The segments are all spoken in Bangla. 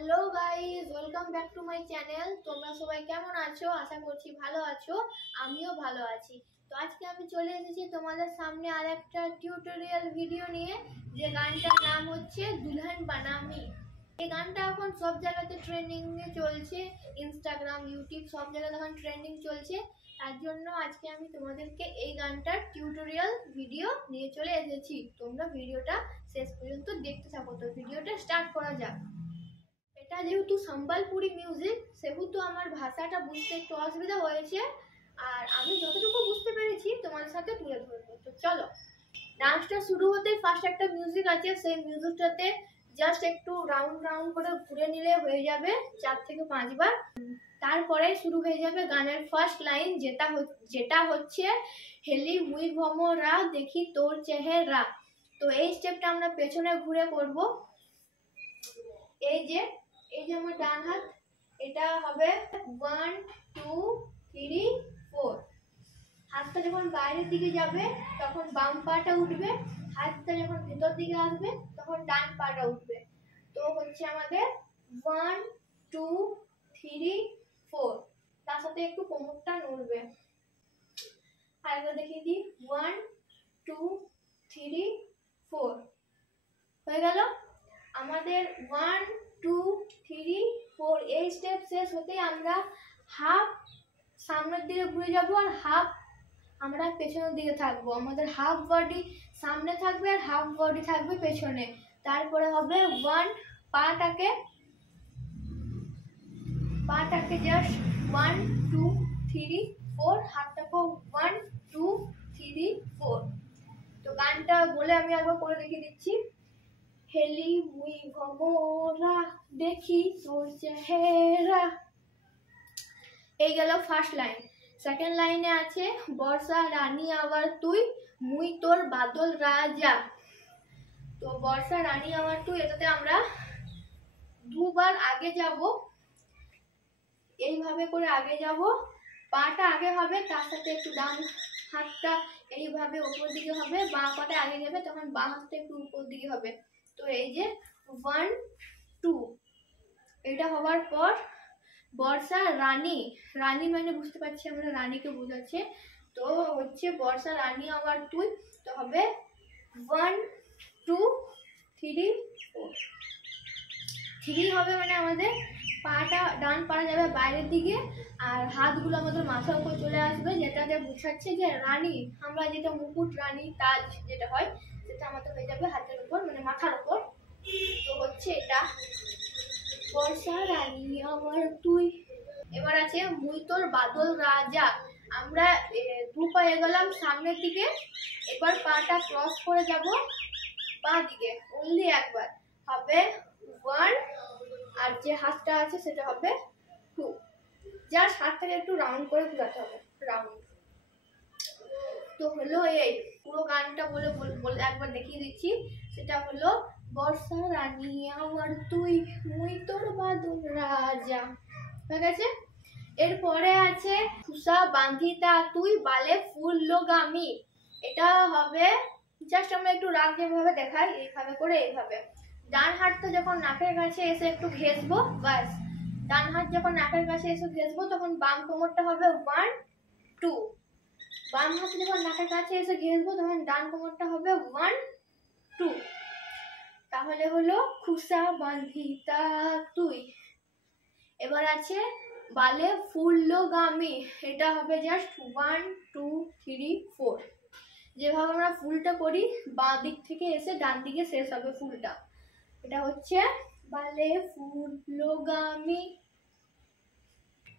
Hello guys, welcome back to my channel. তোমরা সবাই কেমন আছো? আশা করছি ভালো আছো। আমিও ভালো আছি। তো আজকে আমি চলে এসেছি তোমাদের সামনে আর একটা টিউটোরিয়াল ভিডিও নিয়ে, যে গানটার নাম হচ্ছে দুলহন বানামি। এই গানটা এখন সব জায়গাতে ট্রেন্ডিং এ চলছে, ইনস্টাগ্রাম, ইউটিউব সব জায়গাতে এখন ট্রেন্ডিং চলছে। তার জন্য আজকে আমি তোমাদেরকে এই গানটার টিউটোরিয়াল ভিডিও নিয়ে চলে এসেছি। তোমরা ভিডিওটা শেষ পর্যন্ত দেখতে থাকো। তো ভিডিওটা স্টার্ট করা যাক। এটা যেহেতু সম্বলপুরি মিউজিক, সেহেতু আমার ভাষাটা বুঝতে একটু অসুবিধা হয়েছে, আর আমি যতটুকু বুঝতে পেরেছি তোমাদের সাথে তুলে ধরবো। তো চলো, ডান্সটা শুরু হতে ফার্স্ট একটা মিউজিক আছে, সেই মিউজিকটাতে জাস্ট একটু রাউন্ড রাউন্ড করে ঘুরে নিলে হয়ে যাবে 4 থেকে 5 বার। তারপরে শুরু হয়ে যাবে গানের ফার্স্ট লাইন, যেটা হচ্ছে হেলি মুই ভমরা দেখি তোর চেহারা। তো এই স্টেপটা আমরা পেছনে ঘুরে করব। এই যে আমার ডান হাত, এটা হবে 1 2 3 4। হাতটা যখন বাইরের দিকে যাবে তখন বাম পাটা উঠবে, হাতটা যখন ভেতর দিকে আসবে তখন ডান পাটা উঠবে। তো হচ্ছে আমাদের 1 2 3 4। তার সাথে একটু কোমরটা নড়বে। আরেকবার দেখিয়ে দিই, 1 2 3 4 হয়ে গেল আমাদের 1 2 3 4। এই স্টেপ শেষ হতে আমরা হাফ সামনের দিকে ঘুরে যাব আর হাফ আমরা পেছনের দিকে থাকবো। আমাদের হাফ বডি সামনে থাকবে আর হাফ বডি থাকবে পেছনে। তারপরে হবে 1 পাটাকে জাস্ট 1 2 3 4, হাতটাকে 1 2 3 4। তো গানটা বলে আমি একবার করে দেখিয়ে দিচ্ছি। হেলি মুই ভমরা দেখি তোর চেহারা। এই গেল ফার্স্ট লাইন। সেকেন্ড লাইনে আছে বর্ষা রানী আবার তুই মুই তোর বাদল রাজা। তো বর্ষা রানী আবার তুই, এটাতে আমরা দুবার আগে যাব, এইভাবে করে আগে যাব। পাটা আগে হবে, তার সাথে একটু ডান হাতটা এইভাবে উপর দিকে হবে, বাঁ পাটা আগে যাবে, তখন বাঁ হাতটা একটু উপর দিকে হবে। তো এই যে 1 2, এটা হওয়ার পর বর্ষা রানী, রানী মানে বুঝতে পারছি আমরা রানীকে বোঝাচ্ছে। তো হচ্ছে বর্ষা রানী আবার তুই, তো হবে 1 2 3 4। 3 হবে মানে আমাদের পাটা, ডান পাটা যাবে বাইরের দিকে আর হাতগুলো আমাদের মাথার উপর চলে আসবে, যেটাতে বোঝাচ্ছে যে রানী, আমরা যেটা মুকুট রানী তাজ যেটা হয় সেটা আমাদের হয়ে যাবে হাতের উপর, মানে মাথার উপর। তো হচ্ছে এটা বর্ষা রানী আমার তুই। এবার আছে মুই তোর বাদল রাজা। আমরা দু পা এগোলাম সামনের দিকে, এবার পাটা ক্রস করে যাব বাঁ দিকে, অনলি একবার হবে 1, আর যে হাতটা আছে সেটা হবে 2। জাস্ট হাতটাকে একটু রাউন্ড করে ঘুরাতে হবে, রাউন্ড। তো হলো এই পুরো গানটা বলে একবার দেখিয়ে দিচ্ছি। সেটা হলো বর্ষা রানী আমার তুই মুই তোর বাদল রাজা, হয়ে গেছে। এরপরে আছে খুসা বান্ধিতা তুই বালে ফুল লোগামি। এটা হবে জাস্ট আমরা একটু রাগ যেভাবে দেখাই এইভাবে করে, এইভাবে ডান হাতটা যখন নাকের কাছে এসে একটু ঘেঁষবো, বাস। ডান হাত যখন নাকের কাছে এসে ঘেঁষবো তখন বাম কোমরটা হবে 1 2। বাম হাতে যখন নাকের কাছে এসে ঘেঁষবো তখন ডান কোমরটা হবে 1 2। তাহলে হলো খুসা বান্ধিতা তুই। এবার আছে বালে ফুল্লগামী, এটা হবে জাস্ট 1 2 3 4। যেভাবে আমরা ফুলটা করি বাঁ দিক থেকে এসে ডান দিকে শেষ হবে ফুলটা। এটা হচ্ছে বালে ফুল্লগামী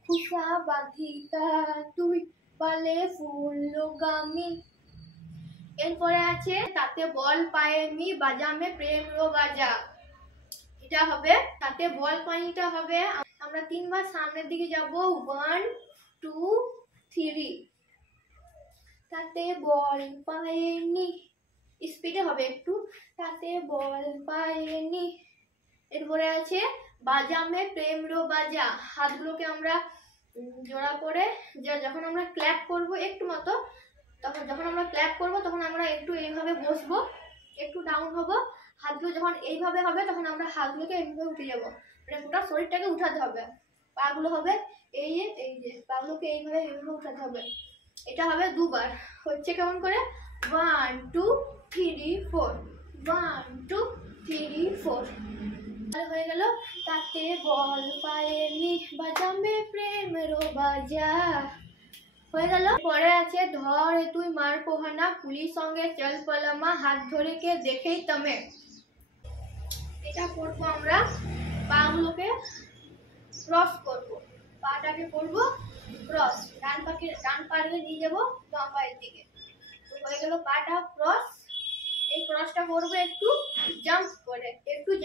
খুসা বাঁধিতা তুই বালে ফুল্লগামী। এরপরে আছে তাতে বল পায়ে মি বাজামে প্রেম রো বাজা। এটা হবে তাতে বল পানিটা হবে, আমরা 3 বার সামনের দিকে যাব, 1 2 3। তাতে বল পায়নি, স্পিডে হবে একটু, তাতে বল পায়নি। এরপরে আছে বাজামে প্রেম রো বাজা। হাতগুলোকে আমরা জোড়া করে যখন আমরা ক্ল্যাপ করব একটু মতো, তখন যখন আমরা ক্ল্যাপ করব তখন আমরা একটু এইভাবে বসবো, একটু ডাউন হবো, হাতগুলো যখন এইভাবে হবে তখন আমরা হাতগুলোকে এইভাবে উঠে যাবো, মানে গোটা শরীরটাকে উঠাতে হবে। পাগুলো হবে এই যে পাগুলোকে এইভাবে উঠাতে হবে। এটা হবে দুবার। হচ্ছে কেমন করে, 1 2 3 4, 1 2 3 4 হয়ে গেল। তাতে বল পায়ে নি বাজামে প্রেমের বাজা হয়ে গেল। পরে আছে ধর তুই মার পোহানা পুলিশ সঙ্গে চল পলামা হাত ধরে কে দেখেই তমে। এটা করবো আমরা, পাগুলোকে ক্রস করবো, পাটাকে করবো ক্রস, ডান পাকে নিয়ে যাবো বাম পায়ের দিকে। তো হয়ে গেল পাটা ক্রস। এই ক্রসটা করবো একটু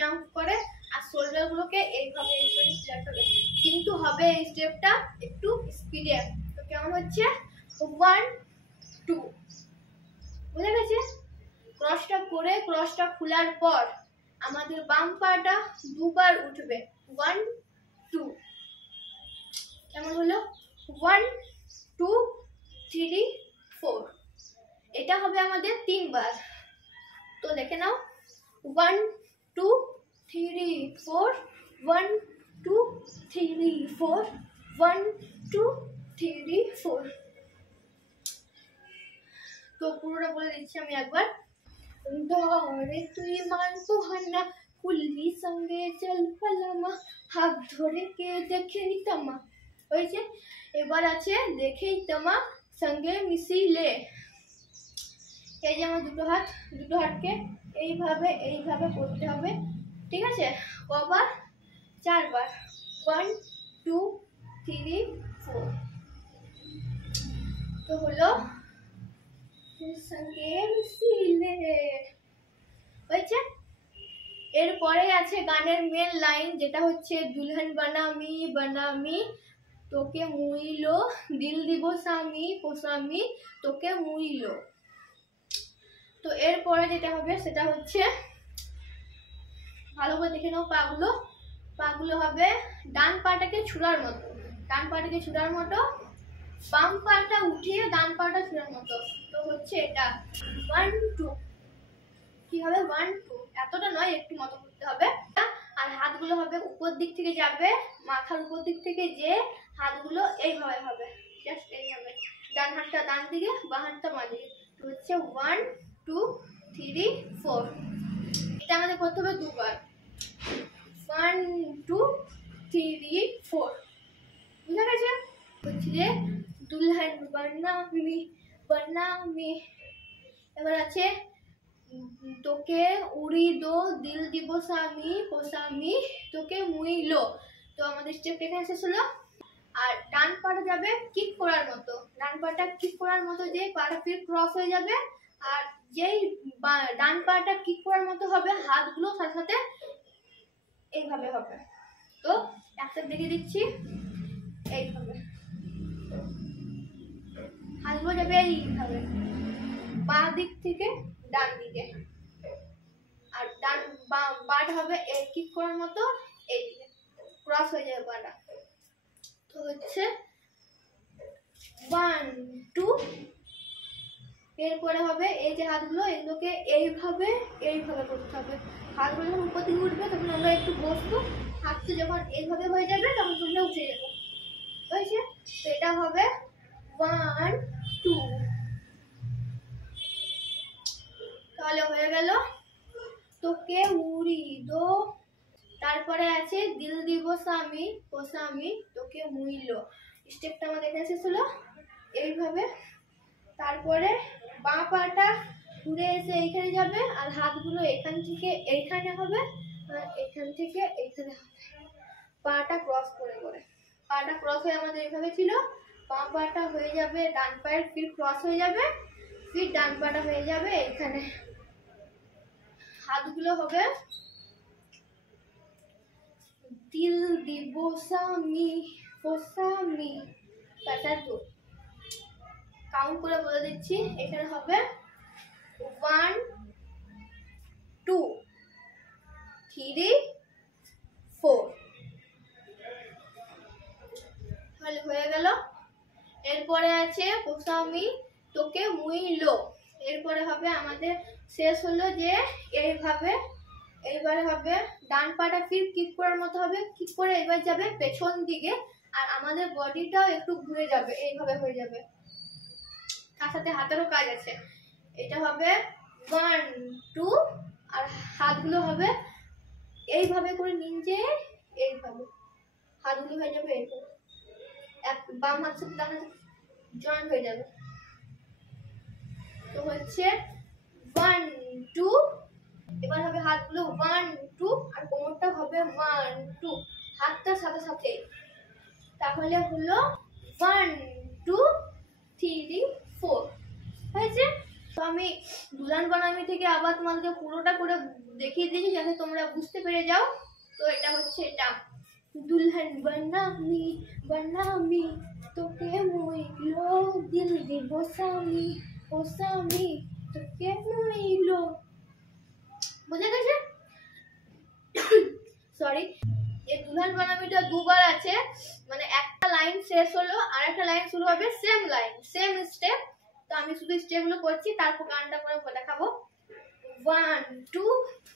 জাম্প করে আর শোল্ডার গুলোকে এইভাবে কিন্তু হবে এই স্টেপটা একটু স্পিডে। তো কেমন হচ্ছে, 1 2, বুঝে গেছে? ক্রসটা খোলার পর আমাদের বাম পাটা দুবার উঠবে, 1 2। কেমন হলো, 1 2 3 4। এটা হবে আমাদের 3 বার। তো দেখে নাও, 1 2 3 4, 1 2 3 4, 1 2 3 4। তো পুরোটা বলে দিচ্ছি আমি একবার। ধরে তুই মান পোহানা পুলিশ সঙ্গে চল পালামা হাত ধরে কে দেখে নিতামা হয়েছে। এবার আছে দেখেই তোমা সঙ্গে মিশিলে। এই যে আমার দুটো হাতকে এইভাবে করতে হবে, ঠিক আছে? কবার, 4 বার, 1 2 3 4। তো হলো সঙ্গে মিশিলে হয়েছে। এরপরে আছে গানের মেন লাইন, যেটা হচ্ছে দুলহন বানামি তোকে মুইলো দিল দিব স্বামী পোস্বামী তোকে মুইলো। তো এরপরে যেটা হবে সেটা হচ্ছে, ভালো করে দেখে নাও, পাগুলো হবে ডান পাটাকে ছুঁড়ার মতো, বাম পাটা উঠিয়ে ডান পাটা ছুঁড়ার মতো। তো হচ্ছে এটা 1 2, কি হবে 1 2, এতটা নয়, একটু মতো করতে হবে। আর হাতগুলো হবে উপর দিক থেকে যাবে, মাথার উপর দিক থেকে যে হাতগুলো এইভাবে হবে, জাস্ট এইভাবে, ডান হাতটা ডান দিকে বাম হাতটা বাম দিকে। তো হচ্ছে 1 2 3 4। এটা আমাদের করতে হবে দুবার, 1 2 3 4। বুঝা গেছে? হচ্ছে যে দুলহন বানামি। এবার আছে তোকে উড়ি দো দিল দিব স্বামী পোস্বামী তোকে মুইলো। তো আমাদের স্টেপ এখানে শেষ হলো। আর ডান পাটা যাবে কিক করার মতো, যে পাটা ফির ক্রস হয়ে যাবে। আর যেই ডান পাটা কিক করার মতো হবে, হাতগুলো সাথে সাথে এইভাবে হবে। তো একটা দেখে দিচ্ছি, এইভাবে হাতগুলো যাবে এইভাবে বাঁ দিক থেকে ডান দিকে, আর ডান পাটা হবে কিক করার মতো এইদিকে ক্রস হয়ে যাবে পাটা। তো হচ্ছে 1 2। এরপরে হবে এই যে হাতগুলো, এগুলোকে এইভাবে করতে হবে। হাতগুলো যখন উপর দিকে উঠবে তখন আমরা একটু বসবো, হাতটা যখন এইভাবে হয়ে যাবে তখন তোমরা উঠে যাবো, হয়েছে? তো এটা হবে 1 2। তাহলে হয়ে গেল তোকে উড়ি দো। তারপরে আছে দিল দিব স্বামী পোস্বামী তোকে মুইলো। স্টেপটা আমাদের এখানে শেষ হলো এইভাবে। তারপরে বাঁ পাটা ঘুরে এসে এইখানে যাবে, আর হাতগুলো এখান থেকে এইখানে হবে, আর এখান থেকে এইখানে হবে। পাটা ক্রস করে আমাদের এইভাবে ছিল। বাঁ পাটা হয়ে যাবে ডান পায়ের, ফির ক্রস হয়ে যাবে, ফির ডান পাটা হয়ে যাবে এইখানে। হাতগুলো হবে দিল দিব স্বামী পোস্বামী। কাউন্ট করে বলে দিচ্ছি, এখানে হবে 1 2 3 4। তাহলে হয়ে গেল। এরপরে আছে পোস্বামী তোকে মুইলো। এরপরে হবে আমাদের শেষ হলো যে এইভাবে এইবারে হবে ডান পাটা ফির কিক করার মতো হবে, কিক করে এবার যাবে পেছন দিকে, আর আমাদের বডিটাও একটু ঘুরে যাবে, এইভাবে হয়ে যাবে। তার সাথে হাতেরও কাজ আছে। এটা হবে 1 2, আর হাতগুলো হবে এইভাবে করে নিচে, এইভাবে হাতগুলো হয়ে যাবে এইভাবে, এক বাম হাত সাথে ডান হাত জয়েন্ট হয়ে যাবে। তো হচ্ছে 1 2, এবার হবে হাতগুলো 1 2, আর কোমরটা হবে 1 2 হাতটার সাথে সাথে। তাহলে হলো 1 2 3 4 হয়েছে। তো আমি দুলহান বানামি থেকে আবার তোমাদেরকে পুরোটা করে দেখিয়ে দিয়েছি যাতে তোমরা বুঝতে পেরে যাও। তো এটা হচ্ছে এটা, দুলহান বানামি বানামি তোকে মইলো দিল দিব সামি ও সামি তোকে মইলো। বুঝে গেছে? সরি, এই দুলহান বানামিটা দুবার আছে, মানে একটা লাইন শেষ হলো আর একটা লাইন শুরু হবে, সেম লাইন সেম স্টেপ। তো আমি শুধু স্টেপগুলো করছি, তারপর গানটা করে দেখাবো। 1 2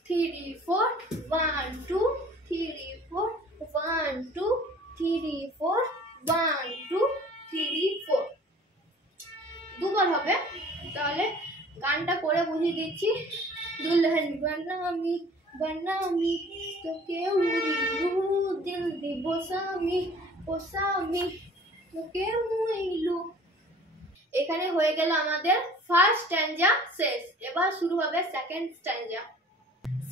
3 4 1 2 3 4 1 2 3 4 1 2 3 4 দুবার হবে। তাহলে গানটা করে বুঝিয়ে দিচ্ছি। দুলহান বানামি বানামি তোকে উড়িলু দিল দিব সামি ও সামি তোকে মুইলু। এখানে হয়ে গেল আমাদের ফার্স্ট স্ট্যাঞ্জা শেষ। এবার শুরু হবে সেকেন্ড স্ট্যাঞ্জা।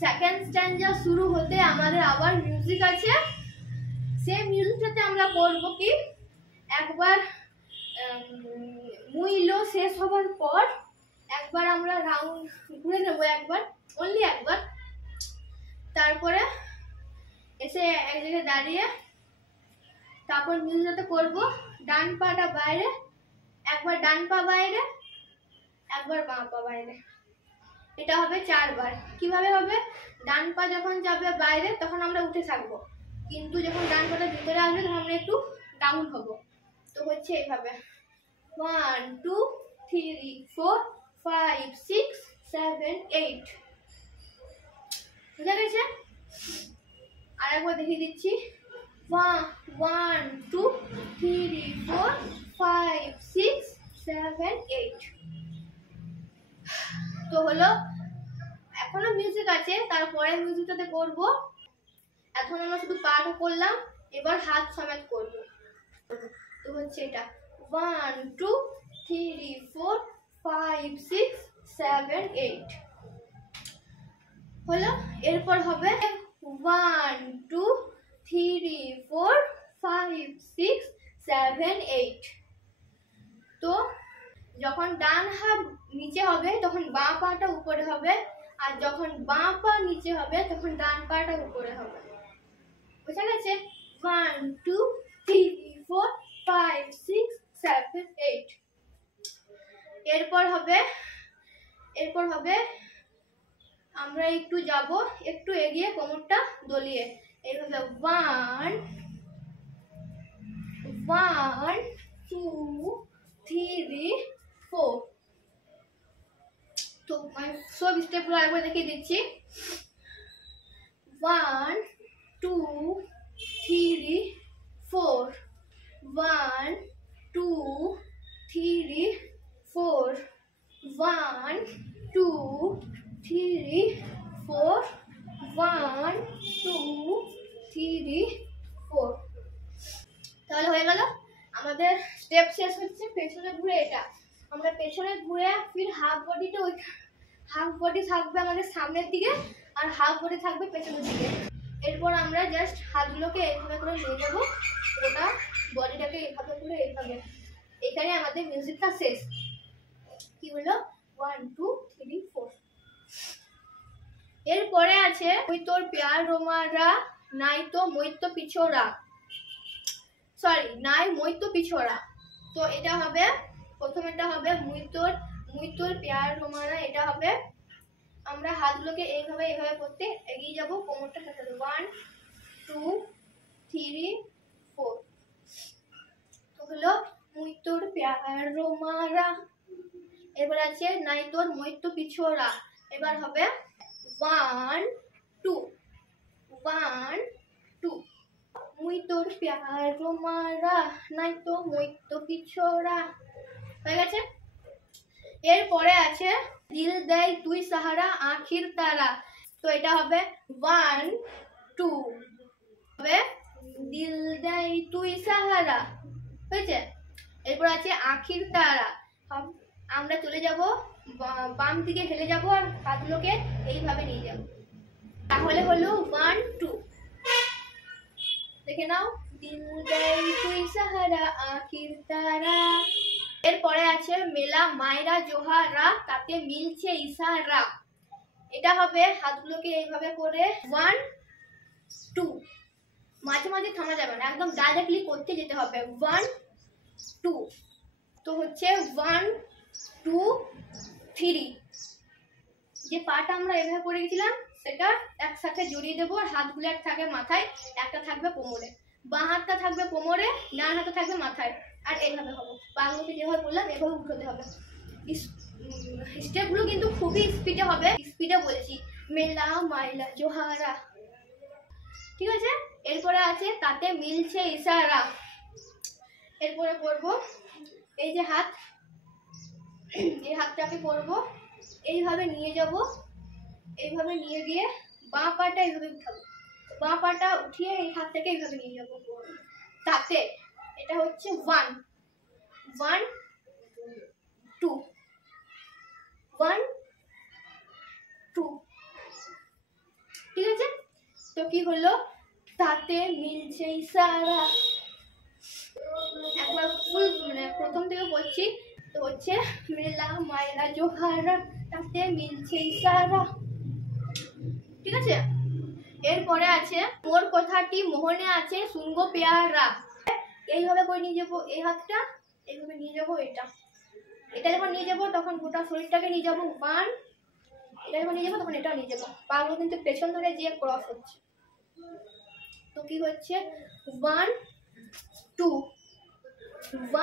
সেকেন্ড স্ট্যাঞ্জা শুরু হতে আমাদের আবার মিউজিক আছে। সেই মিউজিকটাতে আমরা করব কি, একবার মুইলো শেষ হবার পর একবার আমরা রাউন্ড ঘুরে নেব, একবার অনলি একবার। তারপরে এসে এক জায়গায় দাঁড়িয়ে তারপর মিউজিকটাতে করব ডান পাটা বাইরে, একবার ডান পা বাইরে, একবার বাঁ পা বাইরে। এটা হবে 4 বার। কিভাবে হবে, ডান পা যখন যাবে বাইরে তখন আমরা উঠে থাকবো, কিন্তু যখন ডান পাটা ভিতরে আসবে তখন আমরা একটু ডাউন হব। তো হচ্ছে এইভাবে 1 2 3 4 5 6 7 8। বুঝা গেছে? আর একবার দেখিয়ে দিচ্ছি। 1 2 3 4 5 6 7 8। তো হলো, এখনো মিউজিক আছে, তারপরে মিউজিকটাতে করব। এখন আমরা শুধু পাটা করলাম, এবার হাত সমেত করব। তো হচ্ছে এটা 1 2 3 4 5 6 7 8 হলো। এরপর হবে 1 2 3 4 5 6 7 8। তো যখন ডান হাত নিচে হবে তখন বাঁ পাটা উপরে হবে, আর যখন বাঁ পা নিচে হবে তখন ডান পাটা উপরে হবে। বুঝা গেছে? 1 2 3 4 5 6 7 8। এরপর হবে আমরা একটু যাব, একটু এগিয়ে কোমরটা দলিয়ে, এইভাবে 1 1 2 3 4। তো আমি সব স্টেপগুলো আরেকবার দেখিয়ে দিচ্ছি। 1 2 3 4 1 2 3 4 1 2 3 4 1 2 3 4। তাহলে হয়ে গেল আমাদের স্টেপ শেষ হচ্ছে পেছনে ঘুরে। এটা আমরা পেছনে ঘুরে ফির হাফ বডিটা, ওই হাফ বডি থাকবে আমাদের সামনের দিকে আর হাফ বডি থাকবে পেছনের দিকে। এরপর আমরা জাস্ট হাতগুলোকে এইভাবে করে নিয়ে যাবো, ওটা বডিটাকে এইভাবে করে এইভাবে। এখানে আমাদের মিউজিকটা শেষ। কি হলো 1 2 3 4। এরপরে আছে ওই তোর প্যার রোমারা নাই তো মৈত্য পিছোরা, সরি নাই মৈত্য পিছোরা। তো এটা হবে প্রথমেটা হবে মুইতোর প্যার রোমারা। এটা হবে আমরা হাতগুলোকে এইভাবে এইভাবে করতে এগিয়ে যাব, কোমরটা সাথে 1 2 3 4। তো হলো মুইতোর প্যার রোমারা। এবার আছে নাই তোর মৈত্য পিছোরা। এবার হবে 1 টু, 1 2। মুই তোর প্যার মারা নাই তো মুই তো কিছোরা। হয়ে গেছে। এরপরে আছে দিল দেয় তুই সাহারা আখির তারা। তো এটা হবে 1 2 হবে দিল দেয় তুই সাহারা। হয়েছে। এরপর আছে আখির তারা। আমরা চলে যাব বাম দিকে হেলে যাব আর হাতগুলোকে এইভাবে নিয়ে যাব। তাহলে হলো 1 2। দেখে নাও, দিল দেয় তুই সাহারা আখির তারা। এরপরে আছে মেলা মায়রা জোহারা তাতে মিলছে ইশারা। এটা হবে হাতগুলোকে এইভাবে করে 1 2, মাঝে মাঝে থামা যাবে না, একদম ডাইরেক্টলি করতে যেতে হবে 1 2। তো হচ্ছে 1 2 3। যে পাটা আমরা এভাবে করে গেছিলাম সেটা একসাথে জড়িয়ে দেবো। আর হাতগুলো একটা থাকবে মাথায়, একটা থাকবে কোমরে। বাঁ হাতটা থাকবে কোমরে, ডান হাতটা থাকবে মাথায়। আর এইভাবে হবে। পাগুলোকে যেভাবে বললাম এভাবে উঠতে হবে। স্টেপগুলো কিন্তু খুবই স্পিডে হবে, স্পিডে বলেছি। মেলা মাইলা জোহারা, ঠিক আছে। এরপরে আছে তাতে মিলছে ইশারা। এরপরে করবো এই যে হাত, এই হাতটাকে করবো এইভাবে নিয়ে যাব, এইভাবে নিয়ে গিয়ে বাঁ পাটা এইভাবে উঠাবো। বাঁ পাটা উঠিয়ে এই হাতটাকে এইভাবে নিয়ে যাব। তাতে এটা হচ্ছে 1 1 2 1 2, ঠিক আছে। তো কি হলো, তাতে মিলছে ইশারা। একবার ফুল মানে প্রথম থেকে বলছি। তো হচ্ছে মেলা মায়রা জোহারা তাতে মিলছে ইশারা, ঠিক আছে। এরপরে আছে মোর কথাটি মোহনে আছে শুনগো পেয়ারা। এইভাবে করে নিয়ে যাবো, এই হাতটা এইভাবে নিয়ে যাবো। এটা যখন নিয়ে যাবো তখন গোটা শরীরটাকে নিয়ে যাবো 1। এটা যখন নিয়ে যাবো তখন এটাও নিয়ে যাবো। পাগুলো কিন্তু পেছন ধরে যে ক্রস হচ্ছে। তো কি হচ্ছে 1 2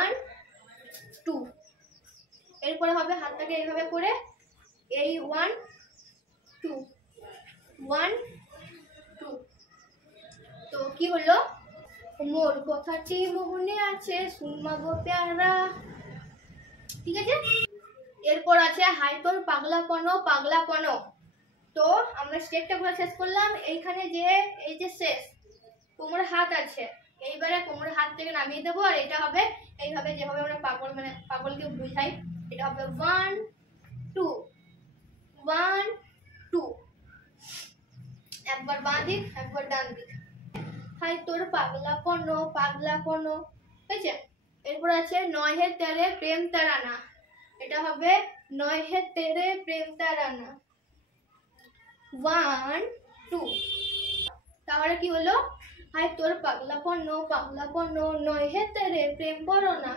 1 2। এরপরে হবে হাতটাকে এইভাবে করে এই 1 2 1 2। তো কি হলো, মোর কথাটি মোহনে আছে শুনমা গো প্যারা, ঠিক আছে। এরপর আছে হাই তোর পাগলাপনো পাগলাপনো। তো আমরা স্টেপটা পুরো শেষ করলাম। এইখানে যে এই যে শেষ কোমরে হাত আছে, এইবারে কোমরে হাত থেকে নামিয়ে দেবো। আর এটা হবে এইভাবে যেভাবে আমরা পাগল মানে পাগলকে বুঝাই। এটা হবে 1 2 1 2। একবার বাঁ দিক একবার ডান দিক। হাই তোর পাগলাপনো পাগলাপনো, ঠিক আছে। এরপর আছে নয় হে তেরে প্রেম তারানা। এটা হবে নয় হে তেরে প্রেম তারানা 1 2। তাহলে কি হলো, হাই তোর পাগলাপনো পাগলাপনো নয় হে তেরে প্রেম বরনা।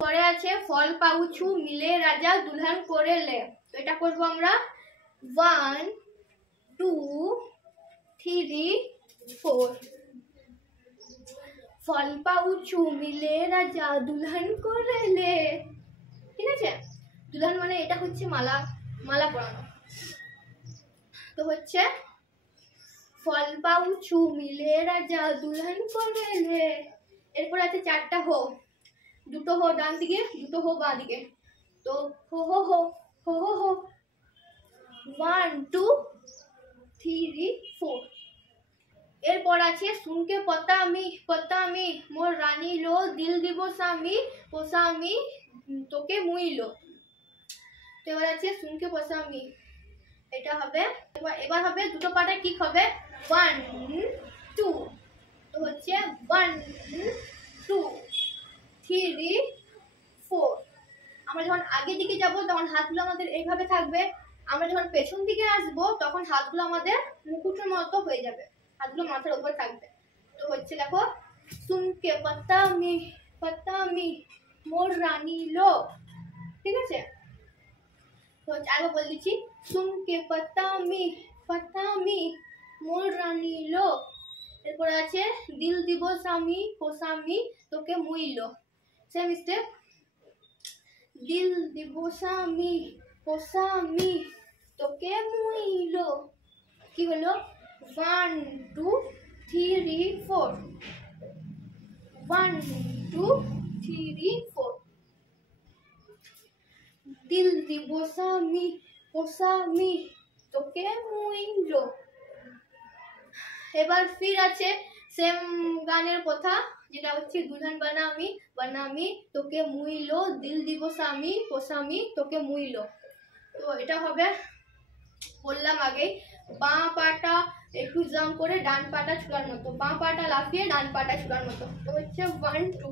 পরে আছে ফল পাউছু মিলে রাজা দুলহান করে লে। তো এটা করবো আমরা 1 2 3 4। ফল পাউছু মিলে রাজা দুলহান করে লে, ঠিক আছে। দুলহান মানে এটা হচ্ছে মালা, মালা পরানো। তো হচ্ছে ফল পাউছু মিলে রাজা দুলহান করে লে। এরপর আছে 4টা হো, 2টো হো ডান দিকে 2টো হো বাঁ দিকে। তো হো হো হো হো হো হো 1 2 3 4। এরপর আছে শুনকে পতামি মোর রানী লো দিল দিব স্বামী পোসামি তোকে মুইলো। তো এবার আছে শুনকে পোসামি। এটা হবে এবার হবে দুটো পাটে ঠিক হবে 1 2। তো হচ্ছে 1 2 3 4। আমরা যখন আগের দিকে যাব তখন হাতগুলো আমাদের এইভাবে থাকবে। আমরা যখন পেছন দিকে আসবো তখন হাতগুলো আমাদের মুকুটের মতো হয়ে যাবে, হাতগুলো মাথার উপর থাকবে। তো হচ্ছে দেখো শুনকে পতামি মোর রানী লো, ঠিক আছে। তো আগে বলে দিচ্ছি শুনকে পতামি মোর রানী লো। এরপর আছে দিল দিব স্বামী পোসামি তোকে মুইলো। সেম স্টেপ, দিল দিব স্বামী পোসামি তোকে মুইলো। কি হলো 1 2 3 4 1 2 3 4 দিল দিব স্বামী ও স্বামী তোকে মুইলো। এবার ফির আছে সেম গানের কথা, যেটা হচ্ছে দুলহান বানামি তোকে মুইলো, দিল দিব স্বামী ও স্বামী তোকে মুইলো। তো এটা হবে বললাম আগে, বাঁ পাটা একটু জাম্প করে ডান পাটা ছুড়ার মতো, বাঁ পাটা লাফিয়ে ডান পাটা ছুড়ার মতো। তো হচ্ছে 1 2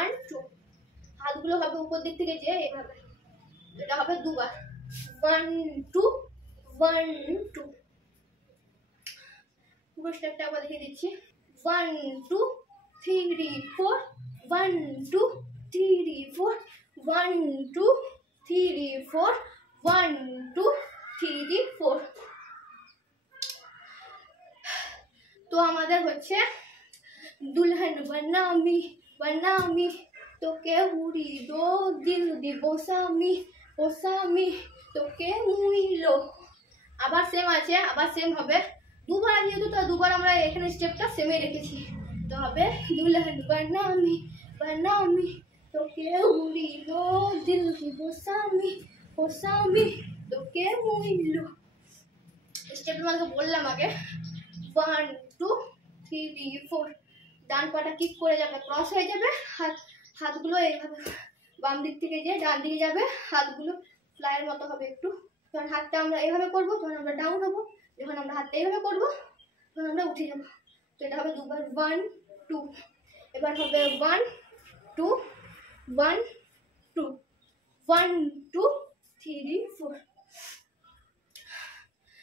1 2, হাতগুলো হবে উপর দিক থেকে যে এভাবে, এটা হবে দুবার 1 2 1 2। পুরো স্টেপটা আবার দেখিয়ে দিচ্ছি 1 2 3 4 1 2 3 4 1 2 3 4 1 2 3 4। তো আমাদের হচ্ছে দুলহান বানামি তোকে উড়ি দো, দিল দিব স্বামী ও স্বামী তোকে মুইলো। আবার সেম আছে, আবার সেম হবে দুবার, যেহেতু তো দুবার আমরা এখানে স্টেপটা সেমে রেখেছি। তো হবে দুলহান বানামি তোকে উড়ি দো, দিল দিব স্বামী ও স্বামী তোকে মুইলো। স্টেপ তোমাকে বললাম আগে 1 2 3 4, ডান পাটা কিক করে যাবে, ক্রস হয়ে যাবে, হাতগুলো এইভাবে বাম দিক থেকে যে ডান দিকে যাবে, হাতগুলো ফ্লাইয়ের মতো হবে একটু। যখন হাতটা আমরা এইভাবে করবো তখন আমরা ডাউন হবো, যখন আমরা হাতটা এইভাবে করবো তখন আমরা উঠে যাবো। তো এটা হবে দুবার 1 2। এবার হবে 1 2 1 2 1 2 3 4।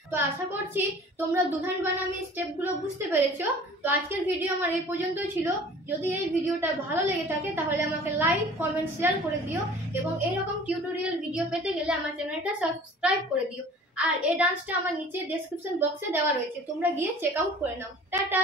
তো আশা করছি তোমরা দুলহান বানামি স্টেপগুলো বুঝতে পেরেছো। তো আজকের ভিডিও আমার এই পর্যন্তই ছিল। যদি এই ভিডিওটা ভালো লেগে থাকে তাহলে আমাকে লাইক কমেন্ট শেয়ার করে দিও, এবং এইরকম টিউটোরিয়াল ভিডিও পেতে গেলে আমার চ্যানেলটা সাবস্ক্রাইব করে দিও। আর এই ডান্সটা আমার নিচে ডেসক্রিপশন বক্সে দেওয়া রয়েছে, তোমরা গিয়ে চেক আউট করে নাও। টাটা।